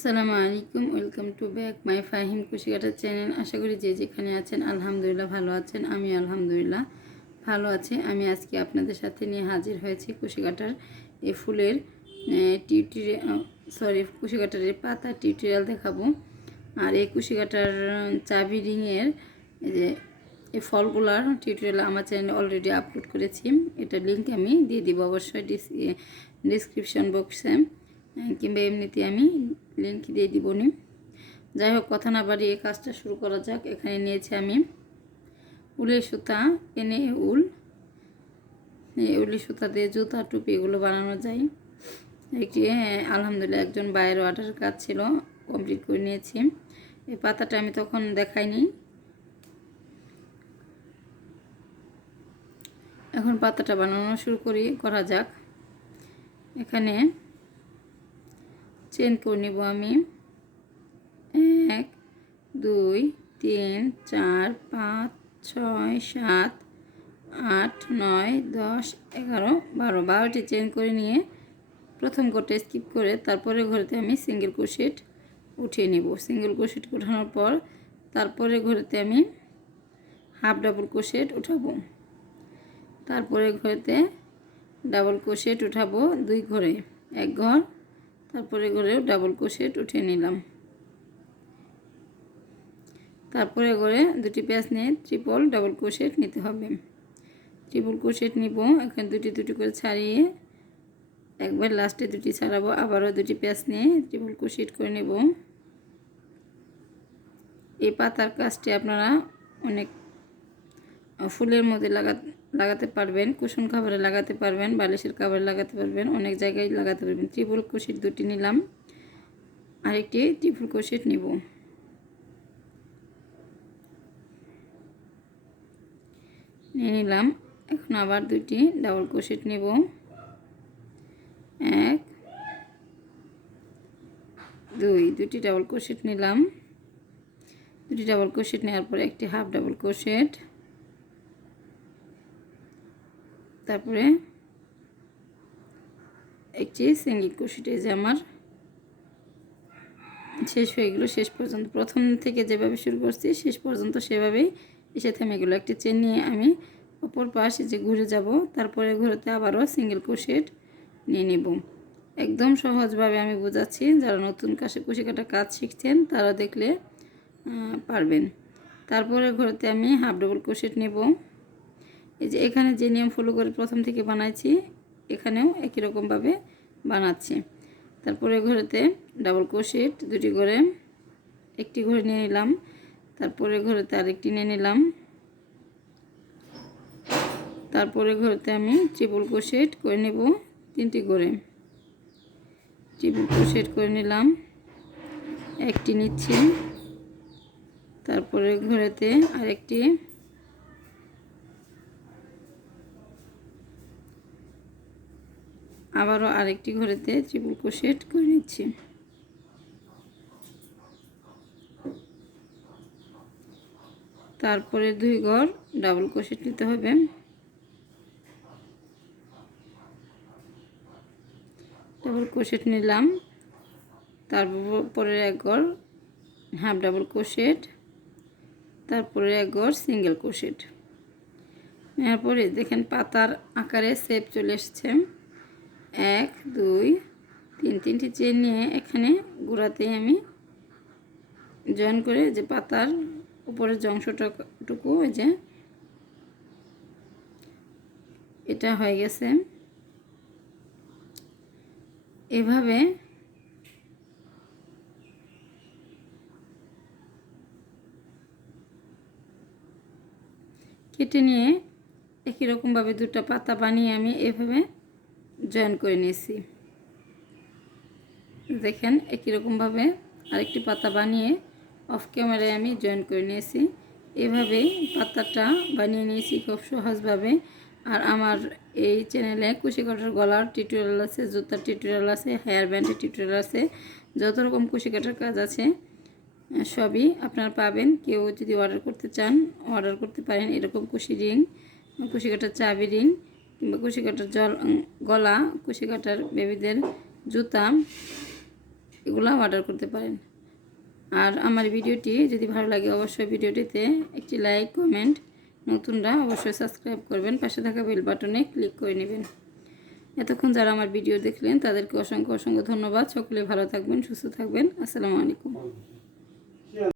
আসসালামু আলাইকুম, welcome to back my Fahim কুশিকাটার channel. আশা করি যে যেখানে আছেন, আলহামদুলিল্লাহ ভালো আছেন, আমি আলহামদুলিল্লাহ ভালো আছি। আমি আজকে আপনাদের সাথে নিয়ে হাজির হয়েছি কুশিকাটার এ ফুলের টিউটোরিয়াল সরি কুশিকাটার পাতা টিউটোরিয়াল দেখাবো। আর এই কুশিকাটার চাবি রিংয়ের যে এই ফলগুলার টিউটোরিয়াল আমার চ্যানেলে অলরেডি আপলোড করেছি। এটা লিঙ্ক আমি দিয়ে দিব অবশ্যই ডিসক্রিপশন বক্সে কিংবা এমনিতে আমি লিঙ্ক দিয়ে দিব নি। যাই হোক কথা না বাড়িয়ে কাজটা শুরু করা যাক। এখানে নিয়েছি আমি উলের সুতা এনে উল। এই উলি সুতা দিয়ে জুতা টুপি এগুলো বানানো যায়। একটি হ্যাঁ, আলহামদুলিল্লাহ একজন বাইরের ওয়াটার কাজ ছিল কমপ্লিট করে নিয়েছি। এই পাতাটা আমি তখন দেখাইনি। এখন পাতাটা বানানো শুরু করি করা যাক। এখানে চেন করে নেব আমি। এক, দুই, তিন, চার, পাঁচ, ছয়, সাত, আট, নয়, দশ, এগারো, বারো। বারোটি চেন করে নিয়ে প্রথম কোটে স্কিপ করে তারপরে ঘরেতে আমি সিঙ্গেল ক্রোশেট উঠিয়ে নেব। সিঙ্গেল ক্রোশেট উঠানোর পর তারপরে ঘরেতে আমি হাফ ডাবল ক্রোশেট উঠাবো। তারপরে ঘরেতে ডাবল ক্রোশেট উঠাবো দুই ঘরে এক ঘর তারপরে ঘরে ডাবল ক্রোশেট উঠিয়ে নিলাম। তারপরে করে দুটি প্যাচ নিয়ে ট্রিপল ডাবল ক্রোশেট নিতে হবে। ট্রিপল ক্রোশেট নিব, এখানে দুটি দুটি করে ছাড়িয়ে একবার লাস্টে দুটি ছাড়াবো, আবারও দুটি প্যাচ নিয়ে ট্রিপল ক্রোশেট করে নেব। এই পাতার কাজটি আপনারা অনেক ফুলের মধ্যে লাগা লাগাতে পারবেন, কুসুম খাবারে লাগাতে পারবেন, বালিশের খাবারে লাগাতে পারবেন, অনেক জায়গায় লাগাতে পারবেন। ত্রিপুল কোশিট দুটি নিলাম, আরেকটি ত্রিপুল কোশিট নিব। নিয়ে নিলাম, এখন আবার দুটি ডাবল কোশিট নিব। এক, দুই দুটি ডাবল কোশিট নিলাম। দুটি ডাবল কোশিট নেওয়ার পরে একটি হাফ ডাবল কোশিট তারপরে একটি সিঙ্গিল কুশিটে যে আমার শেষ হয়ে গেলো, শেষ পর্যন্ত প্রথম থেকে যেভাবে শুরু করছি, শেষ পর্যন্ত সেভাবেই এসে থেমে গেলো একটি চেন নিয়ে আমি অপর পাশে যে ঘুরে যাব, তারপরে ঘুরতে আবারও সিঙ্গেল কুশিট নিয়ে নিব। একদম সহজভাবে আমি বোঝাচ্ছি, যারা নতুন কাশে কুশি কাটা কাজ শিখছেন তারা দেখলে পারবেন। তারপরে ঘুরতে আমি হাফ ডবল কুশিট নেব। এই যে এখানে যে নিয়ম ফলো করে প্রথম থেকে বানাইছি, এখানেও একই রকমভাবে বানাচ্ছি। তারপরে ঘরেতে ডাবল ক্রোশেট দুটি করে একটি ঘরে নিয়ে নিলাম। তারপরে ঘরেতে আরেকটি নিয়ে নিলাম। তারপরে ঘরেতে আমি ট্রিপল ক্রোশেট করে নেব তিনটি করে। ট্রিপল ক্রোশেট করে নিলাম, একটি নিচ্ছি। তারপরে ঘরেতে আরেকটি আবারও আরেকটি ঘরেতে ত্রিপুল কোশেট করে নিচ্ছি। তারপরে দুই ঘর ডাবল কোশেট নিতে হবে। ডাবল কোশেট নিলাম। তারপরে এক ঘর হাফ ডাবল কোশেট তারপরে এক ঘর সিঙ্গেল কোশেট নেওয়ার পরে দেখেন পাতার আকারে সেপ চলে এসছে। এক, দুই, তিন, তিনটি চেন নিয়ে এখানে গোড়াতেই আমি জয়েন করে যে পাতার উপরের যে অংশটুকু ওই যে এটা হয়ে গেছে। এভাবে কেটে নিয়ে একই রকমভাবে দুটা পাতা বানিয়ে আমি এভাবে জয়েন করে নিয়েছি। দেখেন, একই রকমভাবে আরেকটি পাতা বানিয়ে অফ ক্যামেরায় আমি জয়েন করে নিয়েছি। এভাবেই পাতাটা বানিয়ে নিয়েছি খুব সহজভাবে। আর আমার এই চ্যানেলে কুশি কাটার গলার টিউটোরিয়াল আছে, জুতার টিউটোরিয়াল আছে হেয়ার ব্যান্ডের টিউটোরিয়াল আছে, যত রকম কুশি কাটার কাজ আছে, সবই আপনারা পাবেন। কেউ যদি অর্ডার করতে চান অর্ডার করতে পারেন এরকম কুশি রিং কুশি কাটার চাবি রিং কিংবা জল গলা কুশি কাটার বেবিদের জুতা এগুলো অর্ডার করতে পারেন। আর আমার ভিডিওটি যদি ভালো লাগে, অবশ্যই ভিডিওটিতে একটি লাইক কমেন্ট নতুনরা অবশ্যই সাবস্ক্রাইব করবেন। পাশে থাকা বেল বাটনে ক্লিক করে নেবেন। এতক্ষণ যারা আমার ভিডিও দেখলেন, তাদেরকে অসংখ্য অসংখ্য ধন্যবাদ। সকলে ভালো থাকবেন, সুস্থ থাকবেন। আসসালামু আলাইকুম।